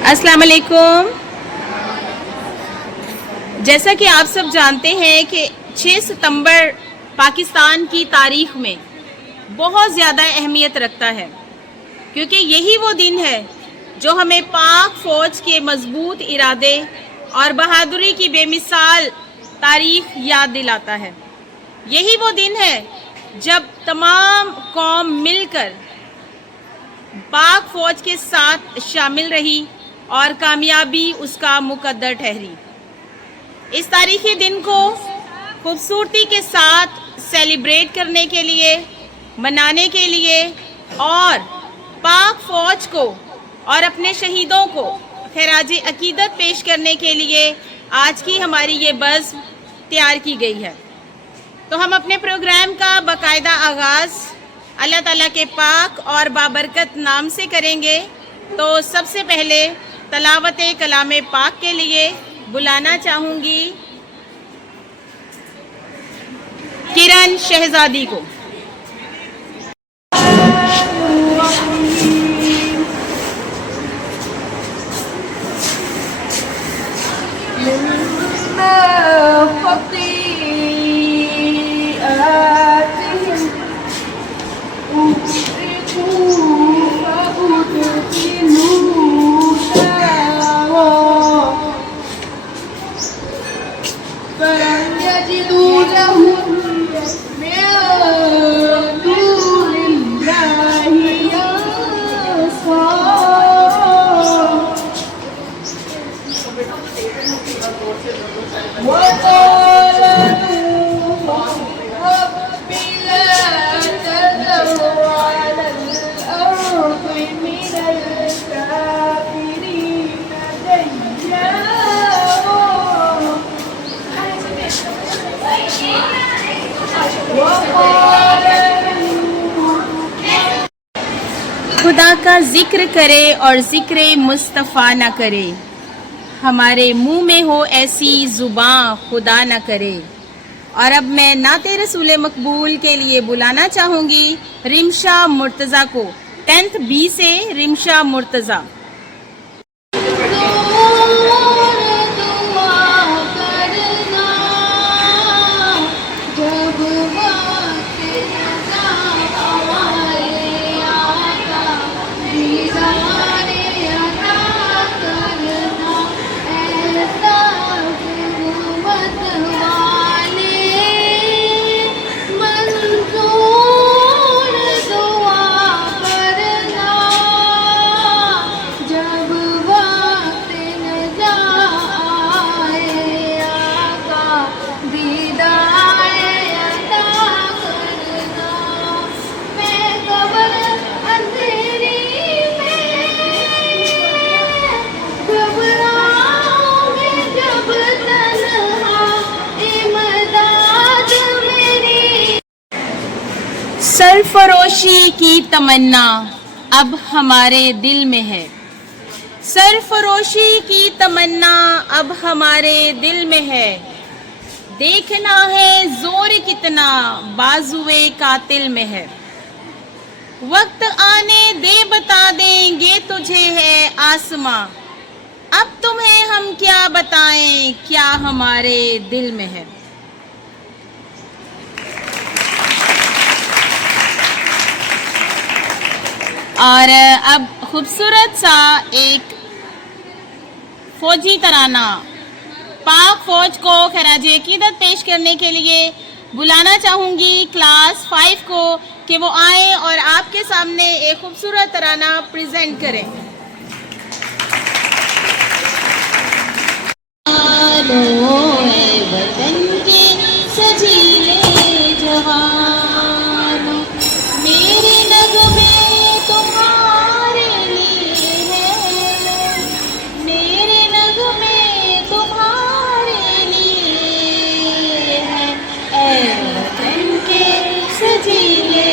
अस्सलाम वालेकुम। जैसा कि आप सब जानते हैं कि 6 सितंबर पाकिस्तान की तारीख में बहुत ज़्यादा अहमियत रखता है, क्योंकि यही वो दिन है जो हमें पाक फ़ौज के मजबूत इरादे और बहादुरी की बेमिसाल तारीख याद दिलाता है। यही वो दिन है जब तमाम कौम मिलकर पाक फ़ौज के साथ शामिल रही और कामयाबी उसका मुकद्दर ठहरी। इस तारीख़ी दिन को खूबसूरती के साथ सेलिब्रेट करने के लिए, मनाने के लिए और पाक फ़ौज को और अपने शहीदों को खिराज अकीदत पेश करने के लिए आज की हमारी ये बज़्म तैयार की गई है। तो हम अपने प्रोग्राम का बाकायदा आगाज़ अल्लाह ताला के पाक और बाबरकत नाम से करेंगे। तो सबसे पहले तलावत कलाम पाक के लिए बुलाना चाहूँगी किरण शहजादी को। खुदा का जिक्र करे और जिक्र मुस्तफ़ा न करे, हमारे मुंह में हो ऐसी ज़ुबान खुदा न करे। और अब मैं नाते रसूल मकबूल के लिए बुलाना चाहूँगी रिमशा मुर्तज़ा को, 10th B से रिमशा मुर्तज़ा। सरफरोशी की तमन्ना अब हमारे दिल में है, सरफरोशी की तमन्ना अब हमारे दिल में है। देखना है जोर कितना बाजुए कातिल में है, वक्त आने दे बता देंगे तुझे है आसमां, अब तुम्हें हम क्या बताएं क्या हमारे दिल में है। और अब खूबसूरत सा एक फौजी तराना पाक फौज को खराज अकीदत पेश करने के लिए बुलाना चाहूँगी क्लास 5 को कि वो आए और आपके सामने एक खूबसूरत तराना प्रेजेंट करें। वतन के सजीले जवानों, मेरे नगमे तुम्हारे लिए है, मेरे नगमे तुम्हारे लिए है। ऐ वतन के सजीले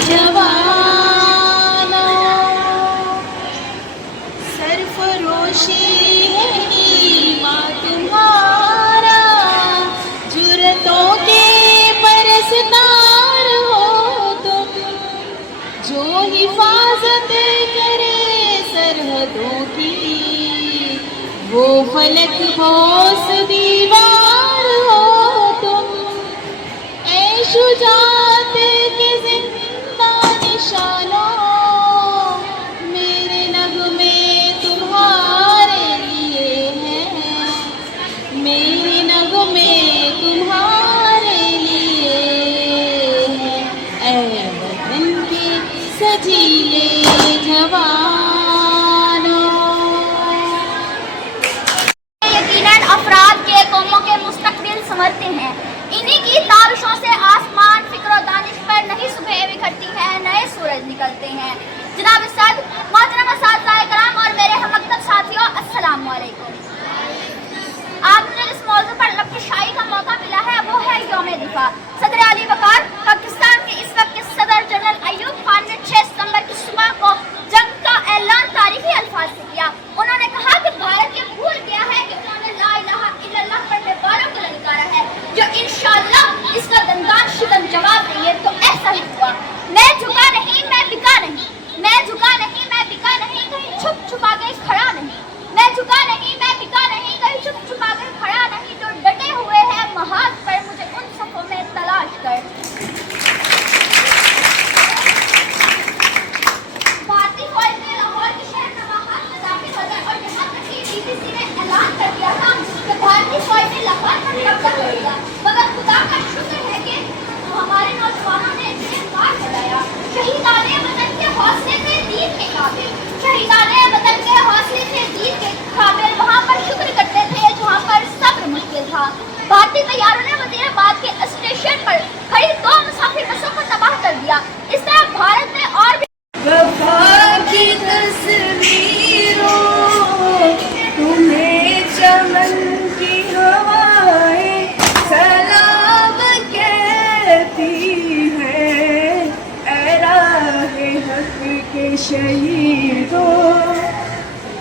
जवानों, सरफरोशी है ईमान तुम्हारा, जुर्रतों के परस्तार हो तुम, जो हिफाजत करे सरहदों की। वो फलक ठोस दीवार हो तुम, ऐ शुजात के जिंदा निशानों, मेरे नगमे तुम्हारे लिए हैं, मेरे नगमे तुम्हारे लिए हैं, ऐ वतन के सजीले जवानों। यकीनन अफराद के कौमों के मुस्तकबिल संवरते हैं। इन्हीं की तारिशों से आसमान फिक्र और दानिश पर नई सुबह बिखरती है, नए सूरज निकलते हैं। जनाब सद, मोहतरम असातिज़ाए कराम और मेरे हममकतब साथियों, अस्सलाम वालेकुम। आज मुझे इस मौजू पर लफ्ज़शाई का मौका मिला है, वो है यौम दिफा। सदर आली वक़ार पाकिस्तान के इस वक्त के सदर जनरल अयूब खान ने 6 सितंबर की सुबह को जंग का ऐलान तारीखी अल्फाज से किया। उन्होंने कहा कि भारत ये भूल गया है कि उन्होंने ला इलाहा इल्लल्लाह पढ़ने वालों को ललकारा है, जो इंशाअल्लाह इसका दंदान शिकन जवाब देंगे। तो ऐसा ही हुआ। मैं झुका नहीं, मैं बिका नहीं, मैं झुका नहीं, मैं बिका नहीं, कहीं छुप छुपा के खड़ा नहीं, मैं झुका नहीं, मैं बिका नहीं, कहीं छुप छुपा के खड़ा नहीं, जो डटे हुए हैं महाज पर मुझे उन सफों में तलाश कर। भारतीय फौज ने लाहौर के शहर नवाहात में दाखिल हो गए और यहाँ तक कि बीबीसी ने ऐलान कर दिया था कि भारतीय फौज ने लाहौर पर कब्जा कर लिया। मगर खुदा का शुक्र है कि हमारे नौजवानों ने इन्हें मार गिराया। शहीदाने वतन के हौसले से दीद के काबिल, शहीदाने वतन के हौसले से दीद के काबिल वहाँ पर शुक्र करते थे जहाँ पर सब्र मुश्किल था। भारतीय तैयारों ने वजीराबाद के स्टेशन पर खड़ी 2 मुसाफिर बसों को तबाह कर दिया। इस तरह भारत ने और भी वफा की तस्वीरों, तुम्हें चमन की हवाएं सलाम कहती हैं, ऐ राहे हक के शहीदों,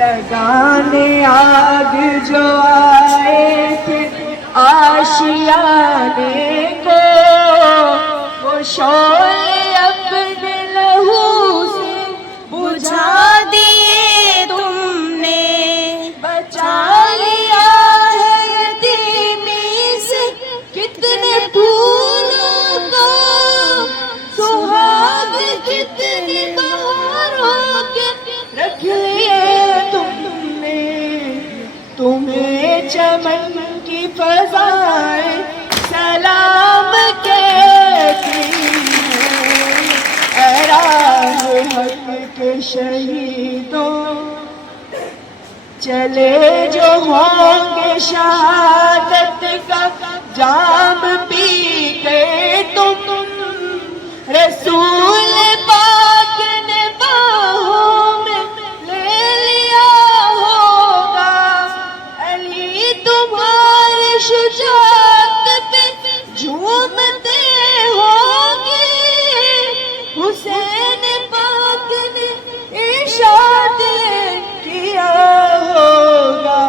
लगाने आग जो आए थे आशियाने को, वो शोले अपने लहू से बुझा दिए तुमने, बचा लिया है यतीमी से कितने फूलों को, सुहाग कितने बहारों के रख लिए तुमने, तुम्हें चमन की फज़ाएं सलाम कहती हैं, ऐ राहे हक के शहीदों, चले जो होंगे शहादत का जाम पी गए तुम, रसूल पाक ने बाहों में ले लिया होगा, अली तुम्हारे शुजाअत पे झूमते होंगे, हुसैन पाक ने इरशाद किया होगा,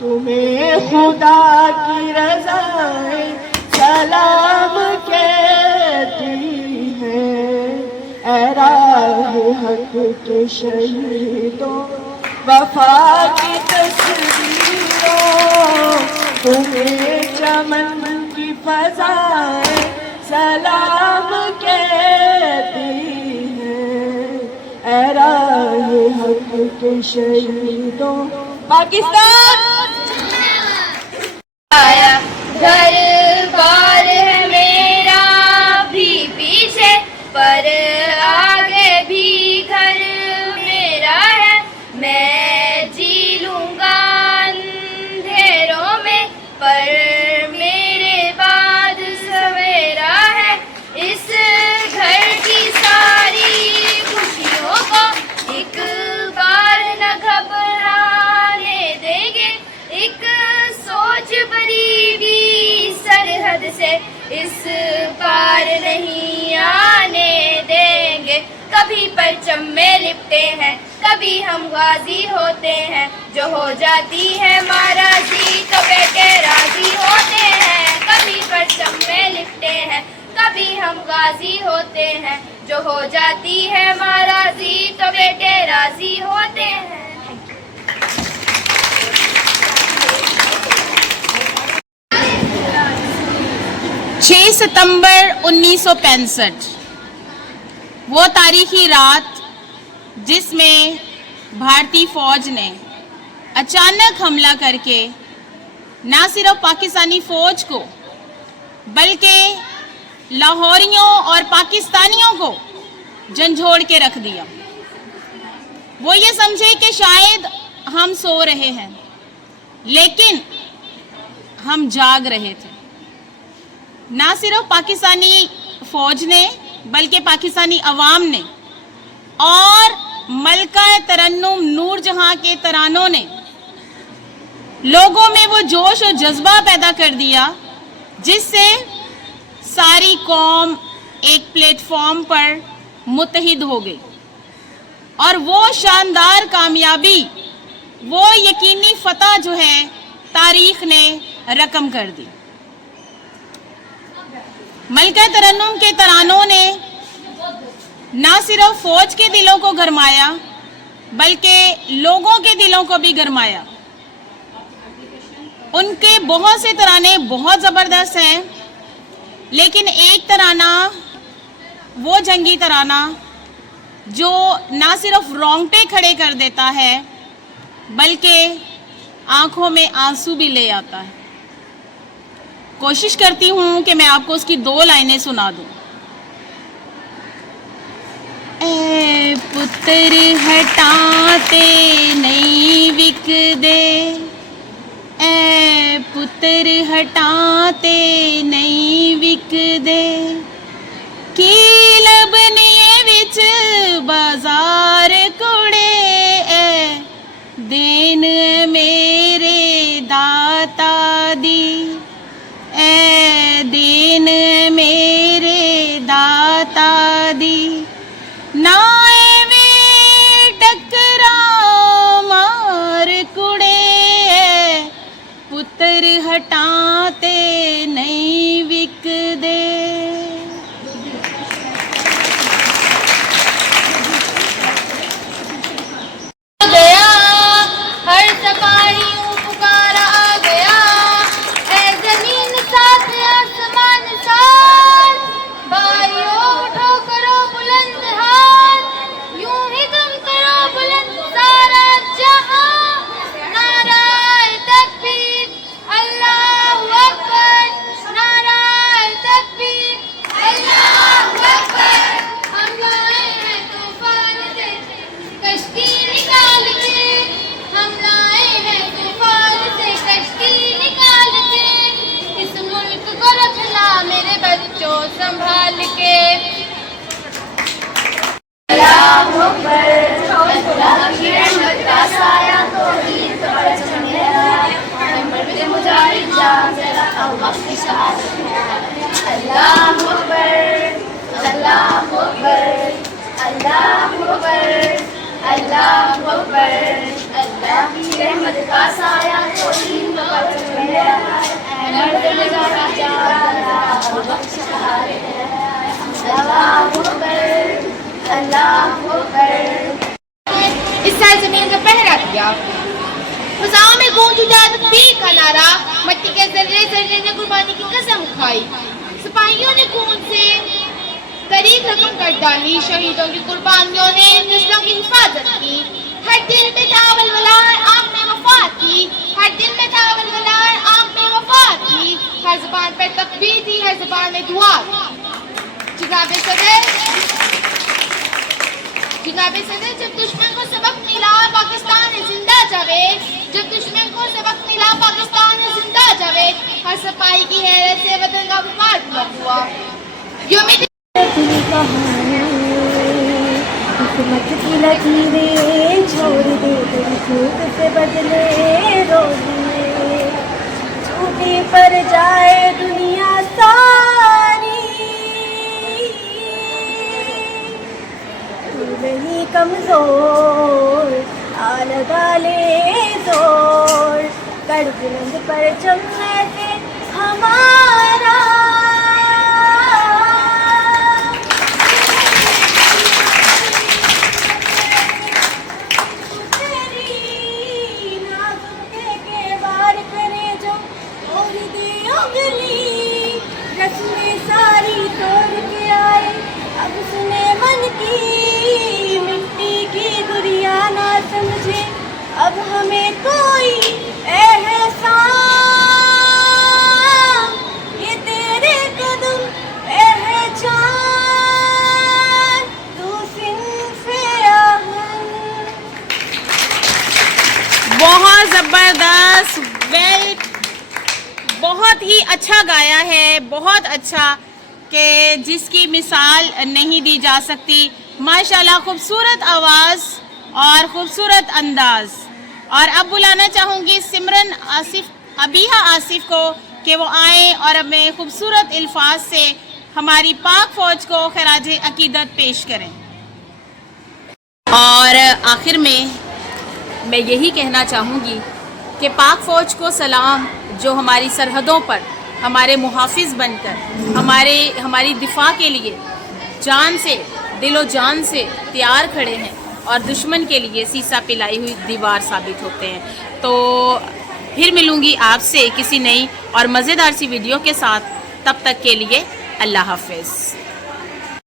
तुम्हें खुदा की रज़ाएं सलाम कहती हैं, ऐ राहे हक के शहीदों, वफा की तस्वीरों, तुम्हें चमन की फज़ाएं सलाम कहती हैं, ऐ राहे हक के शहीदों। पाकिस्तान आया घर बार है मेरा भी पीछे, पर आगे भी घर मेरा है। मैं जी लूंगा अंधेरों में, पर मेरे बाद सवेरा है। इस घर की सारी खुशियों को एक बार न घबराने देंगे, एक सोच भरी भी सरहद से इस पार नहीं आने देंगे। कभी परचम में लिपटे हैं, कभी हम गाजी होते हैं, जो हो जाती है महाराजी तो बेटे राजी होते हैं। कभी परचम में लिपटे हैं, कभी हम गाजी होते हैं, जो हो जाती है महाराजी तो बेटे राजी होते हैं। सितंबर 1965 वो तारीखी रात जिसमें भारतीय फौज ने अचानक हमला करके ना सिर्फ पाकिस्तानी फौज को बल्कि लाहौरियों और पाकिस्तानियों को झंझोड़ के रख दिया। वो ये समझे कि शायद हम सो रहे हैं, लेकिन हम जाग रहे थे। ना सिर्फ पाकिस्तानी फौज ने बल्कि पाकिस्तानी अवाम ने और मलका तरन्नुम नूरजहां के तरानों ने लोगों में वो जोश और जज्बा पैदा कर दिया जिससे सारी कौम एक प्लेटफॉर्म पर मुत्तहिद हो गई और वो शानदार कामयाबी, वो यकीनी फतह जो है तारीख ने रकम कर दी। मलका तरन्नुम के तरानों ने ना सिर्फ फौज के दिलों को गरमाया बल्कि लोगों के दिलों को भी गरमाया। उनके बहुत से तराने बहुत ज़बरदस्त हैं, लेकिन एक तराना, वो जंगी तराना जो ना सिर्फ रोंगटे खड़े कर देता है बल्कि आंखों में आंसू भी ले आता है। कोशिश करती हूँ कि मैं आपको उसकी 2 लाइनें सुना दूँ। ए पुत्र हटाते नहीं विक दे, ए पुत्र हटाते नहीं विक दे, की लबनिए विच बाजार कुड़े, ए देन मेरे दाता दी, ए देन मेरे दाता दी, नाए वे टकरा मार कुड़े, पुत्र हटाते नहीं विक दे। गया हर सफारी पुकार आ गया, ऐ जमीन साथ आसमान साथ, भाइयों उठो करो बुलंद हाथ, यूं ही तुम करो बुलंद सारा जहां, नाराए तकबीर अल्लाहू अकबर, नाराए तकबीर अल्लाहू अकबर। हम लाए हैं तूफान से कश्ती निकाल के, हम लाए हैं तूफान से कश्ती निकाल के, इस मुल्क को रखना मेरे बच्चों संभाल के। अल्लाहू अकबर, अल्लाह की रहमत का साया तो ईद पर जम गया, हमर पे मुजाहिद जान जरा अल्लाह की शहादत है। अल्लाहू अकबर, अल्लाहू अकबर, अल्लाहू अकबर, अल्लाहू अकबर, अल्लाह की रहमत का साया तो ईद पर जम गया, हमर पे मुजाहिद जान जरा अल्लाह की शहादत है। अल्लाहू अकबर, अल्लाहू अकबर। इस सरजमीन का पहरा किया, फ़ज़ाओं में गूंज उठा तकबीर का नारा, मिट्टी के जर्रे जर्रे ने कुर्बानी की कसम खाई, सिपाहियों ने खून से तारीख रकम कर डाली, शहीदों की कुर्बानियों ने नस्लों की हिफाजत की। हर दिल में था वलवला आग में वफा की, हर दिल में था वलवला आग में वफा की, हर ज़ुबान पर तकबीर थी, हर ज़ुबान में दुआ। जनाबे सदर, जब दुश्मन को सबक मिला पाकिस्तान जिंदा जावेद, जब दुश्मन को सबक मिला पाकिस्तान जिंदा जावेद, हर सिपाही की हैरत से वतन का बुखार बुलंद हुआ। किस्मत की लकीरें छोड़ दे झूठ से बदले रोने, झूठे पर जाए दुनिया सारी, तू नहीं कमजोर आ लगा ले जोर, कर बुलंद पर चमने से हमारा। रस्में ये कोई एहसान, ये तेरे कदम पहचान, तू सिंफ़े आहन। बहुत ज़बरदस्त, बहुत ही अच्छा गाया है, बहुत अच्छा, कि जिसकी मिसाल नहीं दी जा सकती। माशाल्लाह, खूबसूरत आवाज़ और ख़ूबसूरत अंदाज़। और अब बुलाना चाहूँगी सिमरन आसिफ, अबीहा आसिफ को, कि वो आएँ और हमें खूबसूरत अल्फाज से हमारी पाक फ़ौज को खराज अकीदत पेश करें। और आखिर में मैं यही कहना चाहूँगी कि पाक फ़ौज को सलाम, जो हमारी सरहदों पर हमारे मुहाफ़िज़ बनकर हमारी दिफा के लिए जान से, दिलो जान से तैयार खड़े हैं और दुश्मन के लिए सीसा पिलाई हुई दीवार साबित होते हैं। तो फिर मिलूँगी आपसे किसी नई और मज़ेदार सी वीडियो के साथ, तब तक के लिए अल्लाह हाफ़िज़।